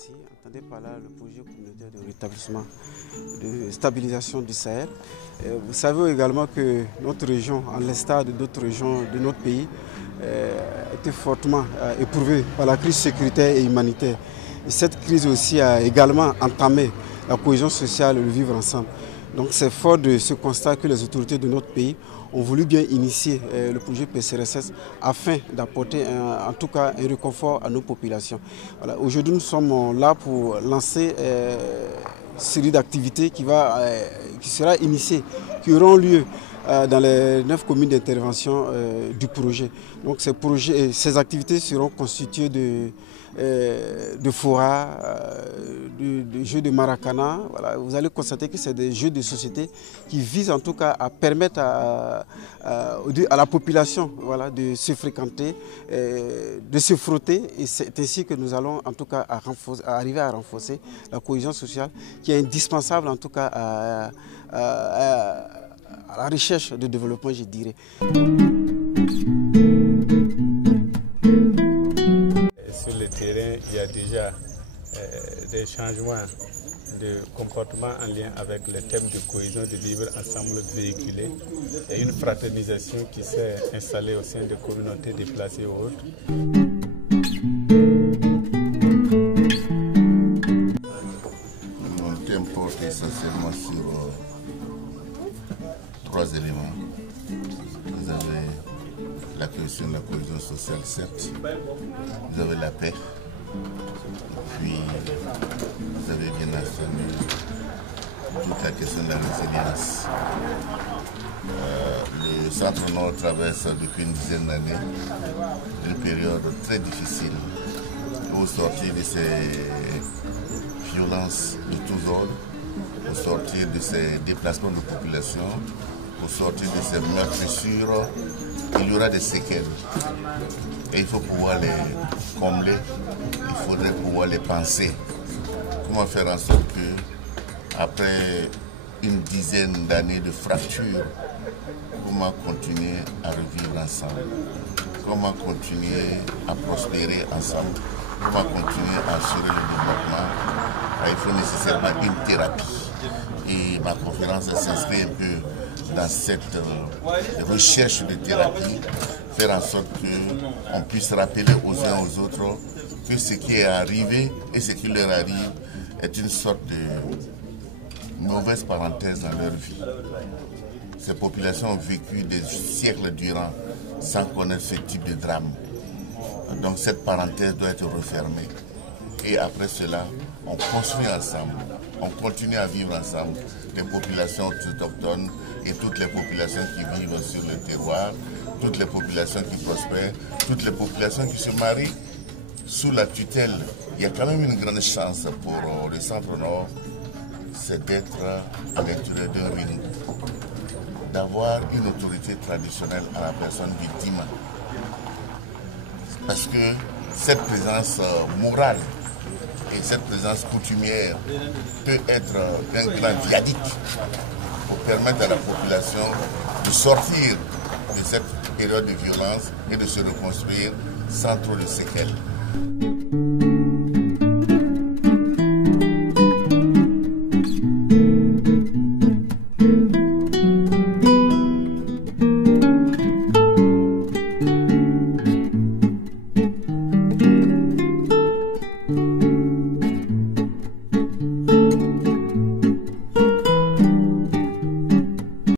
ici, entendez par là le projet communautaire de rétablissement, de stabilisation du Sahel. Vous savez également que notre région, en l'instar de d'autres régions de notre pays, a été fortement éprouvée par la crise sécuritaire et humanitaire. Et cette crise aussi a également entamé la cohésion sociale et le vivre ensemble. Donc c'est fort de ce constat que les autorités de notre pays ont voulu bien initier le projet PCRSS afin d'apporter en tout cas un réconfort à nos populations. Voilà. Aujourd'hui nous sommes là pour lancer une série d'activités qui sera initiée, qui auront lieu dans les 9 communes d'intervention du projet. Donc ces activités seront constituées de fora, de jeux de maracana. Voilà. Vous allez constater que c'est des jeux de société qui visent en tout cas à permettre à la population, voilà, de se fréquenter, de se frotter. Et c'est ainsi que nous allons en tout cas arriver à renforcer la cohésion sociale qui est indispensable en tout cas à la recherche de développement, je dirais. Sur le terrain, il y a déjà des changements de comportement en lien avec le thème de cohésion, de vivre ensemble véhiculé et une fraternisation qui s'est installée au sein des communautés déplacées ou autres. Mon thème porte essentiellement sur 3 éléments. Vous avez la question de la cohésion sociale, certes. Vous avez la paix. Puis, vous avez bien entendu toute la question de la résilience. Le Centre-Nord traverse depuis une dizaine d'années une période très difficile. Au sortir de ces violences de tous ordres, au sortir de ces déplacements de population, au sortir de ces meurtrissures, il y aura des séquelles. Et il faut pouvoir les combler, il faudrait pouvoir les penser. Comment faire en sorte que, après une dizaine d'années de fractures, comment continuer à revivre ensemble, comment continuer à prospérer ensemble, comment continuer à assurer le développement. Il faut nécessairement une thérapie. Et ma conférence s'inscrit un peu dans cette recherche de thérapie, faire en sorte qu'on puisse rappeler aux uns aux autres que ce qui est arrivé et ce qui leur arrive est une sorte de mauvaise parenthèse dans leur vie. Ces populations ont vécu des siècles durant sans connaître ce type de drame. Donc cette parenthèse doit être refermée. Et après cela, on construit ensemble, on continue à vivre ensemble, les populations autochtones et toutes les populations qui vivent sur le terroir, toutes les populations qui prospèrent, toutes les populations qui se marient sous la tutelle. Il y a quand même une grande chance pour le Centre-Nord, c'est d'être à l'intérieur d'un ring, d'avoir une autorité traditionnelle à la personne victime. Parce que cette présence morale et cette présence coutumière peut être un grand viatique pour permettre à la population de sortir de cette période de violence et de se reconstruire sans trop de séquelles.